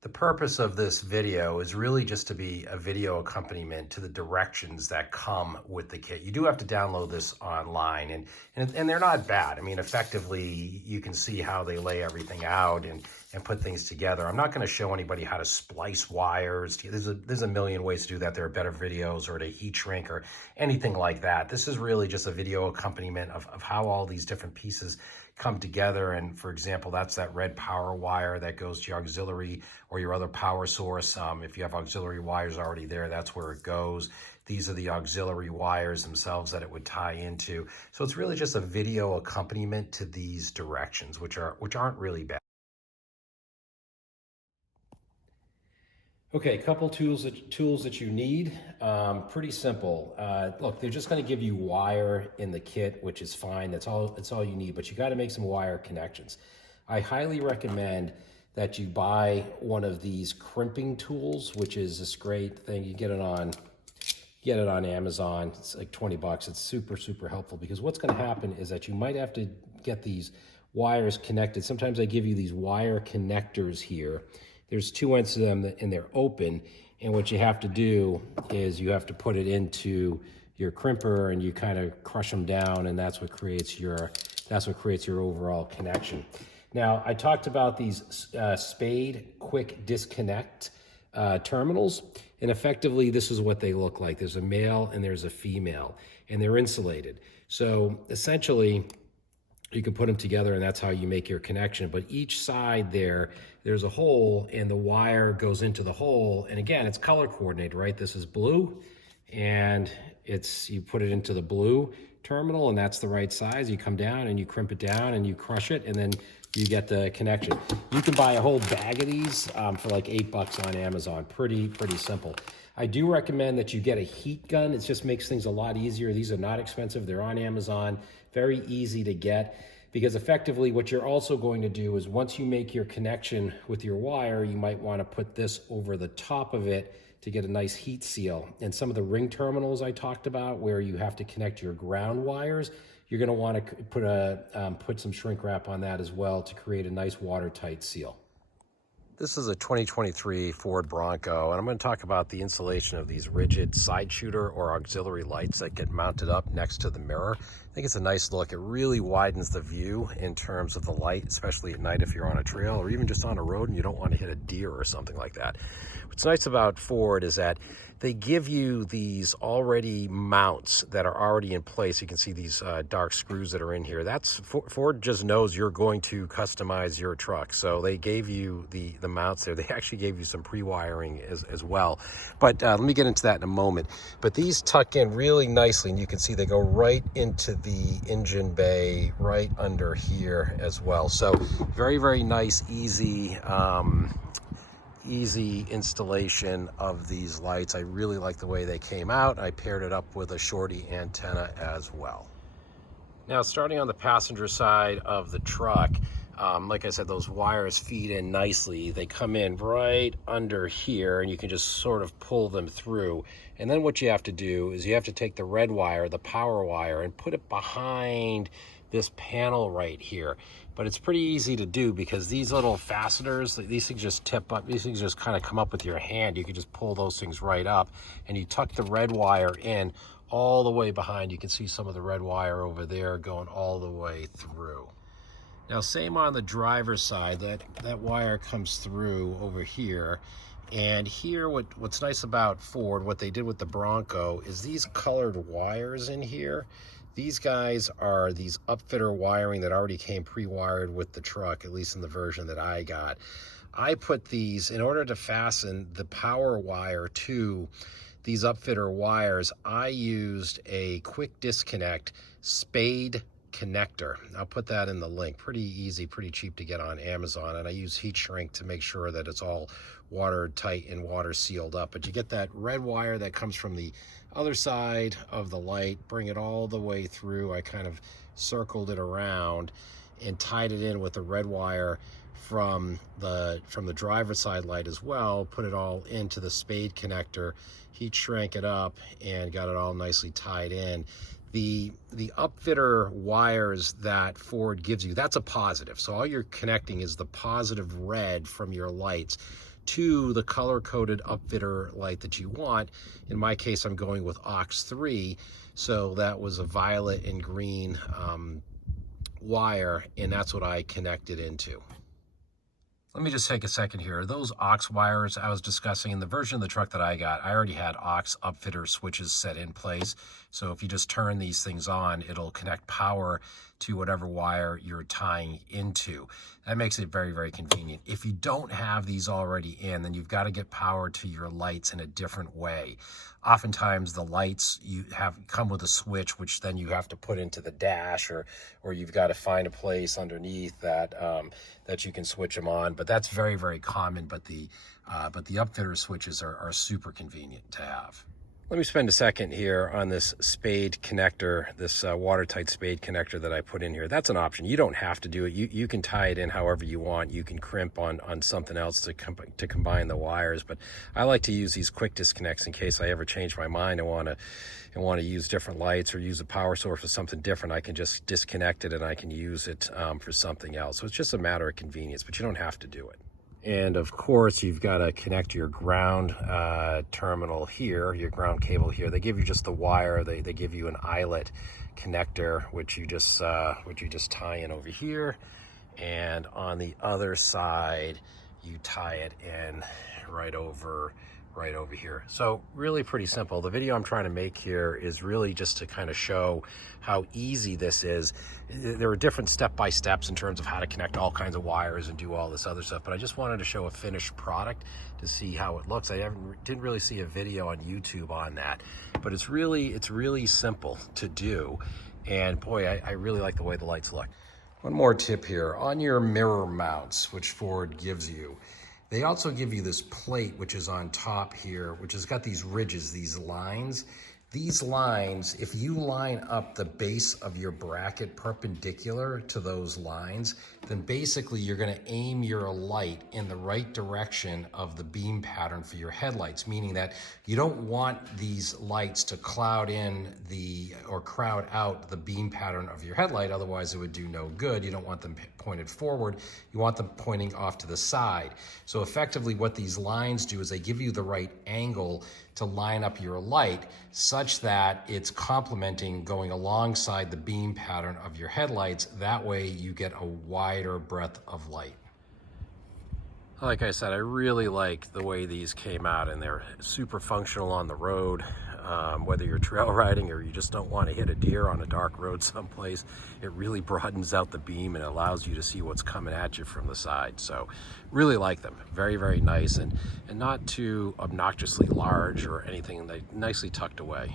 The purpose of this video is really just to be a video accompaniment to the directions that come with the kit. You do have to download this online, and they're not bad. I mean, effectively, you can see how they lay everything out and put things together. I'm not going to show anybody how to splice wires. There's a million ways to do that. There are better videos, or to heat shrink or anything like that. This is really just a video accompaniment of how all these different pieces come together. And for example, that's that red power wire that goes to your auxiliary or your other power source. If you have auxiliary wires already there, that's where it goes. These are the auxiliary wires themselves that it would tie into. So it's really just a video accompaniment to these directions, which aren't really bad. Okay, a couple tools that you need. Pretty simple. Look, they're just going to give you wire in the kit, which is fine. That's all you need. But you got to make some wire connections. I highly recommend that you buy one of these crimping tools, which is this great thing. You get it on Amazon. It's like 20 bucks. It's super helpful, because what's going to happen is that you might have to get these wires connected. Sometimes they give you these wire connectors here. There's two ends to them and they're open. And what you have to do is you have to put it into your crimper and you kind of crush them down, and that's what creates your overall connection. Now, I talked about these Spade quick disconnect terminals, and effectively this is what they look like. There's a male and there's a female, and they're insulated. So essentially, you can put them together and that's how you make your connection. But each side there's a hole, and the wire goes into the hole. And again, it's color coordinated, right? This is blue, and you put it into the blue terminal, and that's the right size. You come down and you crimp it down and you crush it, and then you get the connection. You can buy a whole bag of these for like $8 on Amazon. Pretty simple. I do recommend that you get a heat gun. It just makes things a lot easier. These are not expensive. They're on Amazon. Very easy to get, because effectively what you're also going to do is once you make your connection with your wire, you might want to put this over the top of it to get a nice heat seal. And some of the ring terminals I talked about, where you have to connect your ground wires, you're going to want to put some shrink wrap on that as well to create a nice watertight seal. This is a 2023 Ford Bronco, and I'm going to talk about the installation of these rigid side shooter or auxiliary lights that get mounted up next to the mirror. I think it's a nice look. It really widens the view in terms of the light, especially at night if you're on a trail or even just on a road and you don't want to hit a deer or something like that. What's nice about Ford is that they give you these already mounts that are already in place. You can see these dark screws that are in here. Ford just knows you're going to customize your truck. So they gave you the mounts there. They actually gave you some pre-wiring as well. But let me get into that in a moment. But these tuck in really nicely, and you can see they go right into the engine bay right under here as well. So very nice, easy installation of these lights. I really like the way they came out. I paired it up with a shorty antenna as well. Now, starting on the passenger side of the truck, like I said, those wires feed in nicely. They come in right under here, and you can just sort of pull them through. And then what you have to do is you have to take the red wire, the power wire, and put it behind this panel right here. But it's pretty easy to do, because these little fasteners, these things just tip up. These things just kind of come up with your hand. You can just pull those things right up, and you tuck the red wire in all the way behind. You can see some of the red wire over there going all the way through. Now, same on the driver's side, that wire comes through over here. And here, what's nice about Ford, what they did with the Bronco, is these colored wires in here. These guys are these upfitter wiring that already came pre-wired with the truck, at least in the version that I got. I put these, in order to fasten the power wire to these upfitter wires, I used a quick disconnect Spade connector. I'll put that in the link. Pretty easy, pretty cheap to get on Amazon, and I use heat shrink to make sure that it's all watertight and water sealed up. But you get that red wire that comes from the other side of the light, bring it all the way through. I kind of circled it around and tied it in with the red wire from the driver's side light as well, put it all into the Spade connector, heat shrank it up, and got it all nicely tied in. The upfitter wires that Ford gives you, that's a positive. So all you're connecting is the positive red from your lights to the color-coded upfitter light that you want. In my case, I'm going with aux 3, so that was a violet and green wire, and that's what I connected into. Let me just take a second here. Those aux wires I was discussing, in the version of the truck that I got, I already had aux upfitter switches set in place. So if you just turn these things on, it'll connect power to whatever wire you're tying into. That makes it very, very convenient. If you don't have these already in, then you've got to get power to your lights in a different way. Oftentimes the lights you have come with a switch, which then you have to put into the dash, or you've got to find a place underneath that that you can switch them on. But that's very, very common. But the upfitter switches are super convenient to have. Let me spend a second here on this spade connector, this watertight spade connector that I put in here. That's an option. You don't have to do it. You can tie it in however you want. You can crimp on something else to combine the wires. But I like to use these quick disconnects in case I ever change my mind and want to use different lights or use a power source for something different. I can just disconnect it and I can use it for something else. So it's just a matter of convenience, but you don't have to do it. And of course, you've got to connect your ground terminal here, your ground cable here. They give you just the wire. They give you an eyelet connector, which you just tie in over here. And on the other side, you tie it in right over here. So really pretty simple. The video I'm trying to make here is really just to kind of show how easy this is. There are different step-by-steps in terms of how to connect all kinds of wires and do all this other stuff, but I just wanted to show a finished product to see how it looks. I didn't really see a video on YouTube on that, but it's really simple to do. And boy, I really like the way the lights look. One more tip here. On your mirror mounts, which Ford gives you, they also give you this plate, which is on top here, which has got these ridges, these lines. These lines, if you line up the base of your bracket perpendicular to those lines, then basically you're going to aim your light in the right direction of the beam pattern for your headlights, meaning that you don't want these lights to cloud in or crowd out the beam pattern of your headlight, otherwise it would do no good. You don't want them pointed forward, you want them pointing off to the side. So effectively what these lines do is they give you the right angle to line up your light such that it's complementing going alongside the beam pattern of your headlights. That way you get a wider breadth of light. Like I said, I really like the way these came out, and they're super functional on the road. Whether you're trail riding or you just don't want to hit a deer on a dark road someplace, it really broadens out the beam and allows you to see what's coming at you from the side. So really like them. Very, very nice, and not too obnoxiously large or anything. They nicely tucked away.